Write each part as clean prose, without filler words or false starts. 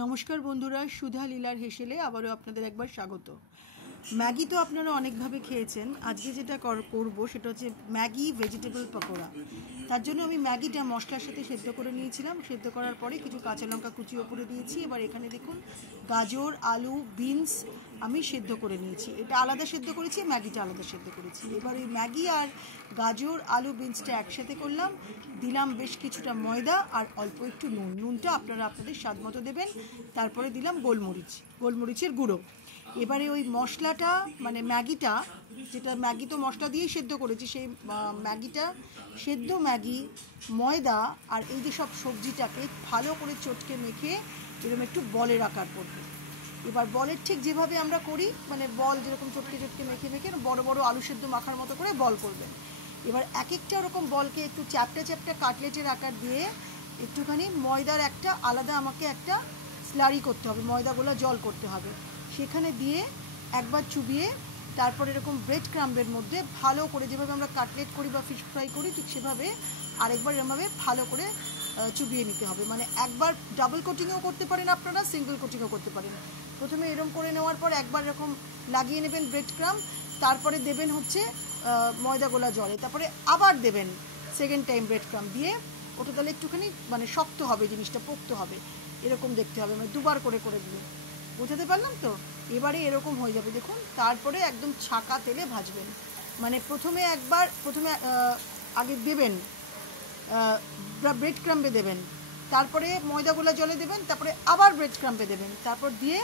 নমস্কার বন্ধুরা, সুধা লীলার হেসেলে আবারও আপনাদের একবার স্বাগত। ম্যাগি তো আপনারা অনেকভাবে খেয়েছেন। আজকে যেটা করব সেটা হচ্ছে ম্যাগি ভেজিটেবল পকোড়া। তার জন্য আমি ম্যাগিটা মশলার সাথে সেদ্ধ করে নিয়েছিলাম। সেদ্ধ করার পরে কিছু কাঁচা লঙ্কা কুচি ওপরে দিয়েছি। এবার এখানে দেখুন গাজর, আলু, বিনস আমি সেদ্ধ করে নিয়েছি। এটা আলাদা সেদ্ধ করেছি, ম্যাগিটা আলাদা সেদ্ধ করেছি। এবার এই ম্যাগি আর গাজর, আলু, বিনসটা একসাথে করলাম। দিলাম বেশ কিছুটা ময়দা আর অল্প একটু নুন। নুনটা আপনারা আপনাদের স্বাদ মতো দেবেন। তারপরে দিলাম গোলমরিচের গুঁড়ো। এবারে ওই মশলাটা মানে ম্যাগিটা, যেটা ম্যাগি তো মশলা দিয়েই সেদ্ধ করেছি, সেই ম্যাগিটা, সেদ্ধ ম্যাগি, ময়দা আর এই যে সব সবজিটাকে ভালো করে চটকে মেখে এরকম একটু বলের আকার করবে। এবার বলের ঠিক যেভাবে আমরা করি, মানে বল যেরকম চটকে চটকে মেখে মেখে বড় বড় আলু সেদ্ধ মাখার মতো করে বল করবেন। এবার এক একটা ওরকম বলকে একটু চ্যাপটা চ্যাপটা কাটলেটের আকার দিয়ে একটুখানি ময়দার একটা আলাদা আমাকে একটা স্লারি করতে হবে, ময়দাগুলো জল করতে হবে, সেখানে দিয়ে একবার চুবিয়ে তারপর এরকম ব্রেড ক্রাম্বের মধ্যে ভালো করে, যেভাবে আমরা কাটলেট করি বা ফিশ ফ্রাই করি ঠিক সেভাবে আরেকবার এরমভাবে ভালো করে চুবিয়ে নিতে হবে। মানে একবার ডাবল কোটিংও করতে পারেন আপনারা, সিঙ্গেল কোটিংও করতে পারেন। প্রথমে এরম করে নেওয়ার পর একবার এরকম লাগিয়ে নেবেন ব্রেড ক্রাম্ব, তারপরে দেবেন হচ্ছে ময়দা গোলা জলে, তারপরে আবার দেবেন সেকেন্ড টাইম ব্রেড ক্রাম্ব দিয়ে। ওটা তাহলে একটুখানি মানে শক্ত হবে, জিনিসটা পোক্ত হবে, এরকম দেখতে হবে, মানে দুবার করে করে দিয়ে। বোঝাতে পারলাম তো? এবারে এরকম হয়ে যাবে দেখুন। তারপরে একদম ছাকা তেলে ভাজবেন। মানে প্রথমে আগে দেবেন ব্রেড ক্রাম্বে দেবেন, তারপরে ময়দাগুলা জলে দেবেন, তারপরে আবার ব্রেড ক্রাম্বে দেবেন, তারপর দিয়ে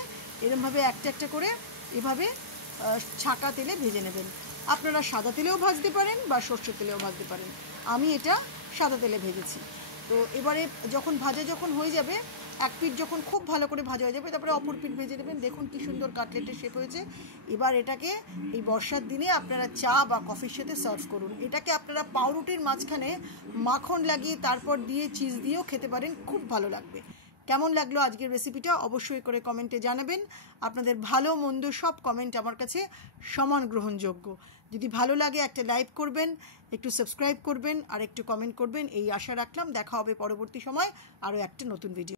এরমভাবে একটা একটা করে এভাবে ছাকা তেলে ভেজে নেবেন। আপনারা সাদা তেলেও ভাজতে পারেন বা সর্ষের তেলেও ভাজতে পারেন। আমি এটা সাদা তেলে ভেজেছি। তো এবারে যখন হয়ে যাবে, এক পিঠ যখন খুব ভালো করে ভাজা হয়ে যাবে, তারপরে অপর পিঠ ভেজে নেবেন। দেখুন কি সুন্দর কাটলেটের শেপ হয়েছে। এবার এটাকে এই বর্ষার দিনে আপনারা চা বা কফির সাথে সার্ভ করুন। এটাকে আপনারা পাউরুটির মাঝখানে মাখন লাগিয়ে তারপর দিয়ে চিজ দিয়েও খেতে পারেন, খুব ভালো লাগবে। কেমন লাগলো আজকের রেসিপিটা অবশ্যই করে কমেন্টে জানাবেন। আপনাদের ভালো মন্দ সব কমেন্ট আমার কাছে সমান গ্রহণযোগ্য। যদি ভালো লাগে একটা লাইক করবেন, একটু সাবস্ক্রাইব করবেন আর একটু কমেন্ট করবেন, এই আশা রাখলাম। দেখা হবে পরবর্তী সময় আরও একটা নতুন ভিডিও।